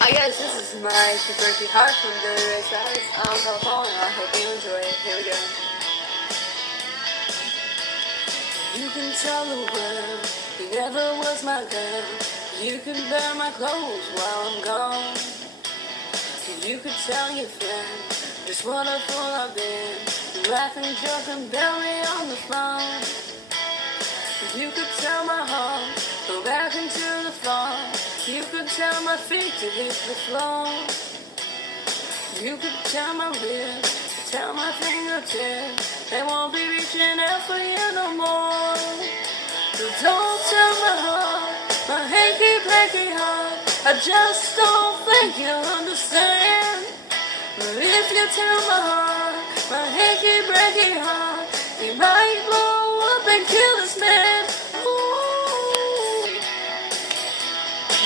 Hi guys, this is my Super Heart from Billy Ray Cyrus. I'm California. I hope you enjoy it. Here we go. You can tell the world you never was my girl. You can burn my clothes while I'm gone. You could tell your friend just what a fool I've been. Laughing, joking, belly on the phone. You could tell my heart go back into the fall. You could tell my feet to hit the floor. You could tell my lips, tell my fingertips, they won't be reaching out for you no more. So don't tell my heart, my hanky-panky heart, I just don't think you'll understand. But if you tell my heart, my hanky-panky heart, you might blow up and kill this man.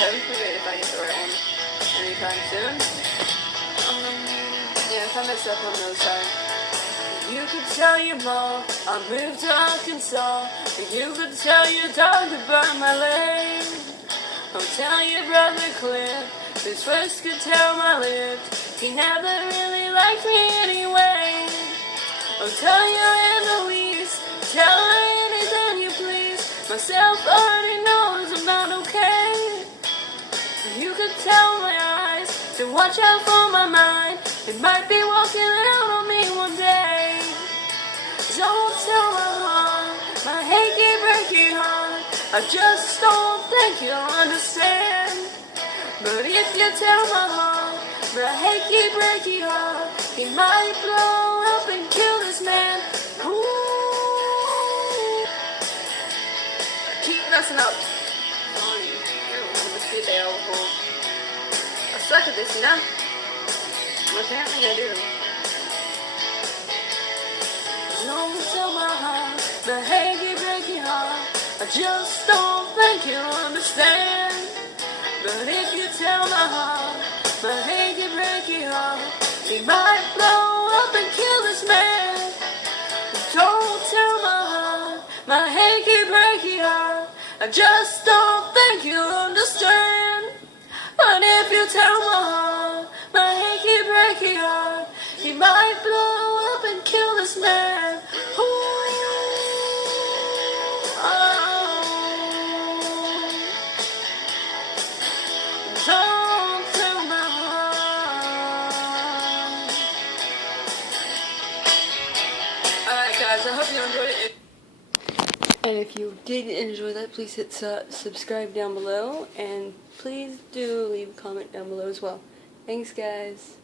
Hope forget if I get the right one anytime soon. Yeah, if I mess up, I'm really sorry. You could tell your mom I moved to Arkansas. You could tell your dog to burn my leg. Or tell your brother Cliff his first could tell my lips he never really liked me anyway. Or tell your Aunt Louise, tell her anything you please. Myself already knows I'm not okay. You could tell my eyes to watch out for my mind. It might be walking out on me one day. Don't tell my heart, my hanky-breaky heart, I just don't think you'll understand. But if you tell my heart, my hanky-breaky heart, he might blow up and kill this man. Ooh. Keep messing up. I suck at this, you know? Apparently I do. Don't tell my heart, the hanky-breaky heart, I just don't think you'll understand. But if you tell my heart, my hanky-breaky heart, he might blow up and kill this man. Don't tell my heart, my hanky-breaky heart, I just don't think you'll understand. But if you tell my heart, my hanky-breaky heart, he might blow up and kill this man. Ooh. Oh. Don't tell my heart. Alright guys, I hope you enjoyed it. And if you did enjoy that, please hit subscribe down below, and please do leave a comment down below as well. Thanks guys.